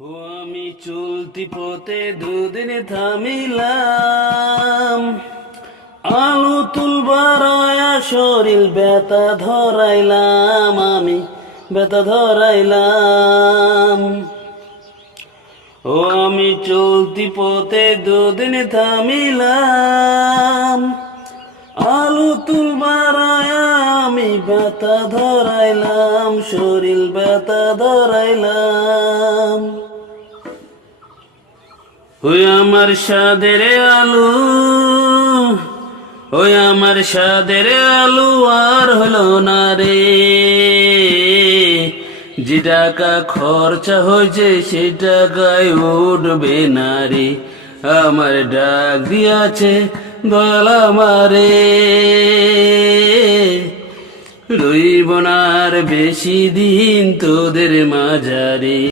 ও আমি চলতি পথে দুদিন থামিলাম, আলু তুলবার শরীর ব্যথা ধরাইলাম, আমি ব্যথা ধরাইলাম। ও আমি চলতি পথে দুদিন থামিলাম, আলু তুলবার আমি ব্যথা ধরাইলাম, শরীর ব্যথা ধরাইলাম। ওই আমার সাদের আলু, ওই আমার সাদের আলু আর হলো না রে, যে টাকা খরচা হয়েছে সে টাকায় উঠবে না রে। আমার ডাক দিয়াছে দয়াল আমারে, রইব না আর বেশি দিন তোদের মাঝারে।